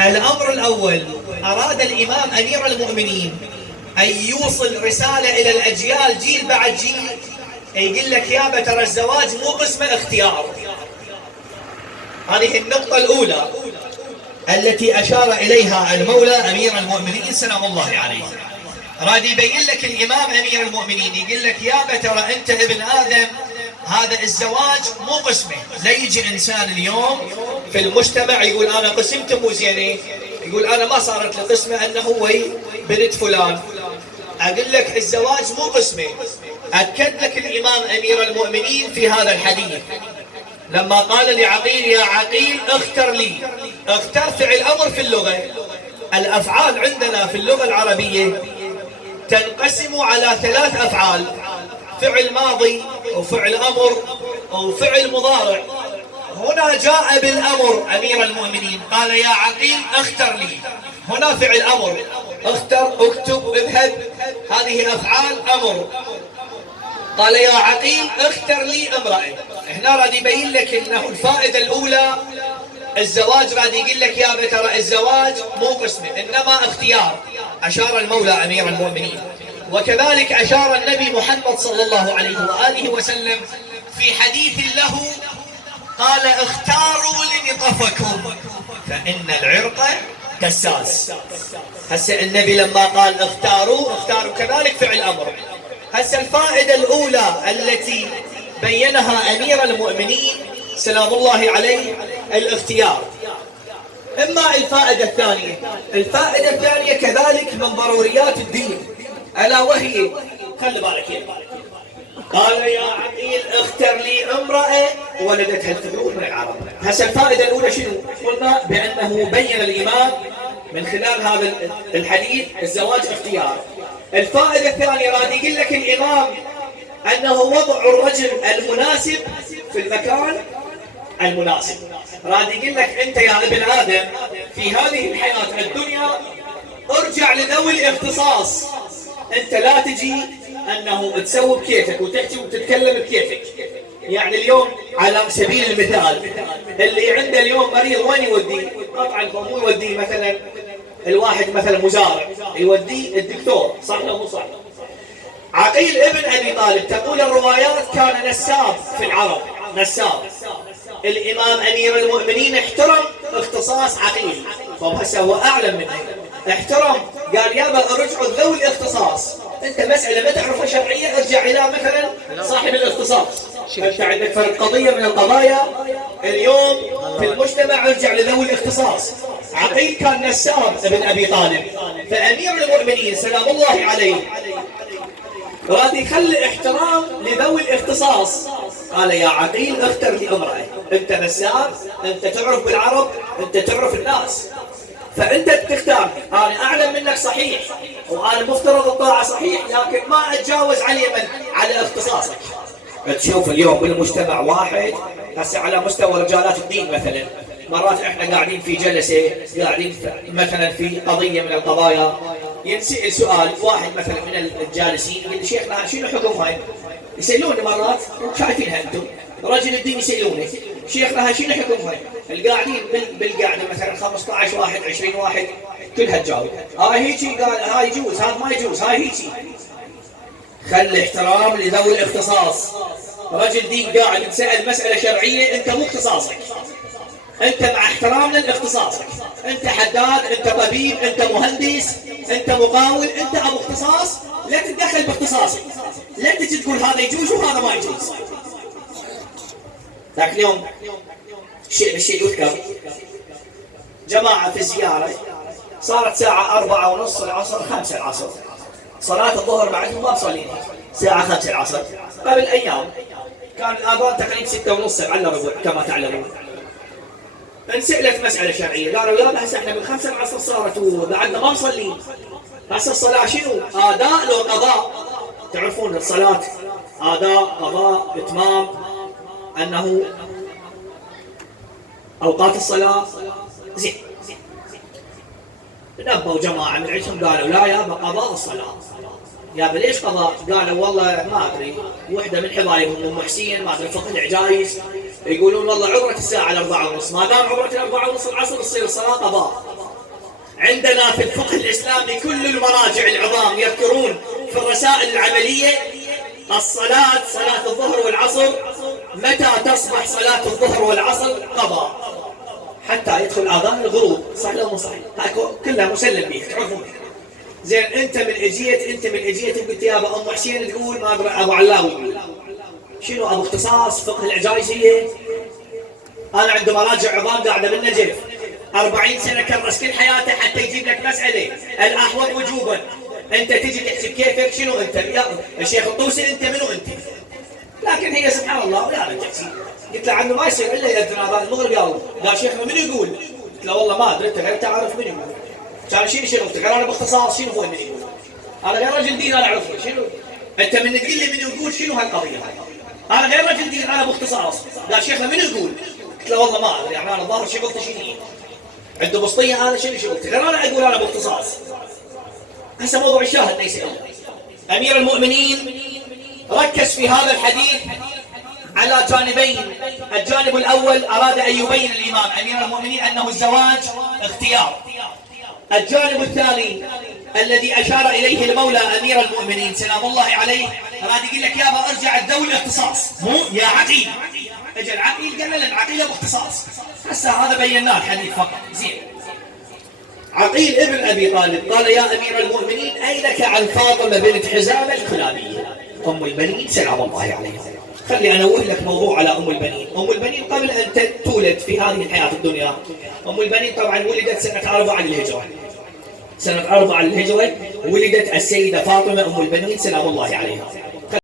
الأمر الأول، أراد الإمام أمير المؤمنين أن يوصل رسالة إلى الأجيال جيل بعد جيل، يقول لك يابا ترى الزواج مو قسمة اختيار. هذه النقطة الأولى التي أشار إليها المولى أمير المؤمنين سلام الله عليه. راد يبين لك الإمام أمير المؤمنين، يقول لك يابا ترى أنت ابن آدم، هذا الزواج مو قسمه. لا يجي إنسان اليوم في المجتمع يقول أنا قسمت مو زينة، يقول أنا ما صارت لي قسمة أنه هو بنت فلان. أقول لك الزواج مو قسمه. أكد لك الإمام أمير المؤمنين في هذا الحديث لما قال لعقيل يا عقيل اختر لي. اختر فعل أمر في اللغة. الأفعال عندنا في اللغة العربية تنقسم على 3 أفعال: فعل ماضي وفعل أمر وفعل مضارع. هنا جاء بالأمر أمير المؤمنين، قال يا عقيل اختر لي. هنا فعل أمر، اختر، اكتب، اذهب، هذه أفعال أمر. قال يا عقيل اختر لي امرأة. هنا راد يبين لك انه الفائدة الاولى الزواج، راد يقول لك يا ترى الزواج مو قسمه انما اختيار. اشار المولى امير المؤمنين، وكذلك اشار النبي محمد صلى الله عليه واله وسلم في حديث له، قال اختاروا لنطفكم فان العرق كساس. هسه النبي لما قال اختاروا كذلك فعل امر. هسه الفائدة الأولى التي بينها أمير المؤمنين سلام الله عليه الاختيار. إما الفائدة الثانية، الفائدة الثانية كذلك من ضروريات الدين، ألا وهي خلي بالك قال يا عقيل اختر لي امرأة ولدتها الفلول من العرب. هسه الفائدة الأولى شنو؟ قلنا بأنه بين الإمام من خلال هذا الحديث الزواج اختيار. الفائدة الثانية راد يقول لك الإمام أنه وضع الرجل المناسب في المكان المناسب. راد يقول لك أنت يا ابن آدم في هذه الحياة الدنيا ارجع لذوي الاختصاص. أنت لا تجي أنه تسوي بكيفك وتحكي وتتكلم بكيفك. يعني اليوم على سبيل المثال اللي عنده اليوم مريض وين يوديه؟ طبعا مو يوديه مثلا الواحد مثلا مزارع، يوديه الدكتور، صح ولا مو صح؟ عقيل ابن ابي طالب تقول الروايات كان نساب في العرب، نساب. الامام امير المؤمنين احترم اختصاص عقيل، طب هسه هو اعلم منه، احترم قال يابا ارجعوا ذوي الاختصاص. انت مساله ما تعرفها شرعيه ارجع الى مثلا صاحب الاختصاص. انت عندك فرق قضيه من القضايا اليوم في المجتمع ارجع لذوي الاختصاص. عقيل كان نساب ابن ابي طالب، فامير المؤمنين سلام الله عليه راد يخلي احترام لذوي الاختصاص. قال يا عقيل اختر لي امرأة، انت نساب، انت تعرف بالعرب، انت تعرف الناس، فانت تختار. انا اعلم منك صحيح وانا مفترض الطاعه صحيح، لكن ما اتجاوز على اختصاصك. تشوف اليوم بالمجتمع واحد هسه على مستوى رجالات الدين مثلا، مرات احنا قاعدين في جلسه، قاعدين مثلا في قضيه من القضايا، ينسال سؤال واحد مثلا من الجالسين يقول شيخنا شنو حكم هاي؟ يسالوني مرات شايفينها انتم رجل الدين يسالونه شيخنا شنو حكم هاي؟ القاعدين بالقعده مثلا 15 واحد 20 واحد كلها تجاوب هاي هيجي، قال هاي يجوز، هذا ما يجوز، هاي هيجي. خلي احترام لذوي الاختصاص. رجل دين قاعد يتسأل مسألة شرعية، انت مو اختصاصك، انت مع احترامنا لاختصاصك، انت حداد، انت طبيب، انت مهندس، انت مقاول، انت ابو اختصاص، لا تتدخل باختصاصك، لا تجي تقول هذا يجوز وهذا ما يجوز. ذاك اليوم الشيء يذكر جماعة في زيارة، صارت ساعة 4:30 العصر 5 العصر، صلاة الظهر بعدهم ما بصلينها، ساعة 5 العصر. قبل أيام كان الآذان تقريبا 6:30 7 إلا ربع كما تعلمون. انسألت مسألة شرعية، قالوا يا هسه احنا بال5 العصر صارت وبعدنا ما مصلين، هسه الصلاة شنو؟ أداء لو قضاء؟ تعرفون الصلاة أداء، قضاء، إتمام، أنه أوقات الصلاة زين. نبهوا جماعة من عندهم قالوا لا يابا قضاء الصلاة. يابا ليش قضاء؟ قالوا والله ما أدري، وحدة من حبايبهم أم حسين ما أدري فقه العجايز يقولون والله عبرة الساعة 4:30، ما دام عبرة 4:30 العصر تصير الصلاة قضاء. عندنا في الفقه الإسلامي كل المراجع العظام يذكرون في الرسائل العملية الصلاة، صلاة الظهر والعصر، متى تصبح صلاة الظهر والعصر قضاء؟ حتى يدخل آذان الغروب، صح لو مو صحيح؟ كلها مسلم به تعرفون. زين انت من اجيت وقلت يا ابو ام حسين تقول ما ادري ابو علاوي شنو ابو اختصاص فقه العجايزيه. انا عندي مراجع عظام قاعده بالنجف 40 سنه كرس كل حياته حتى يجيب لك مساله الاحوط وجوبا. انت تجي تحسب كيفك شنو انت يا الشيخ الطوسي انت منو انت؟ لكن هي سبحان الله يا رجل تحسين. قلت له عنه ما يصير الا ياذن اذان المغرب يا قال شيخنا من يقول؟ قلت له والله ما ادري انت غير تعرف من يقول. كان شنو قلت غير انا باختصاص شنو هو من يقول؟ انا غير رجل دين انا اعرفه شنو؟ انت من تقول لي من يقول شنو هالقضيه هاي؟ انا غير رجل دين انا باختصاص. قال شيخنا من يقول؟ قلت له والله ما ادري يعني انا الظاهر شغلتي شنو؟ عنده بسطيه انا شنو شغلتي؟ غير انا اقول انا باختصاص. هسه موضوع الشاهد ليس امير المؤمنين ركز في هذا الحديث على جانبين. الجانب الأول أراد أن يبين الإمام أمير المؤمنين أنه الزواج اختيار. الجانب الثاني الذي أشار إليه المولى أمير المؤمنين سلام الله عليه أراد يقول لك يابا ارجع الدولة اختصاص مو يا عقيل. اجى العقيل قال له العقيل باختصاص. هسه هذا بيناه الحديث فقط. زين عقيل ابن أبي طالب قال يا أمير المؤمنين أينك عن فاطمة بنت حزام الكلابية أم البنين سلام الله عليها. خلي أنوه لك موضوع على أم البنين. أم البنين قبل أن تولد في هذه الحياة الدنيا، أم البنين طبعا ولدت سنة 4 للهجرة. سنة 4 للهجرة ولدت السيدة فاطمة أم البنين سلام الله عليها.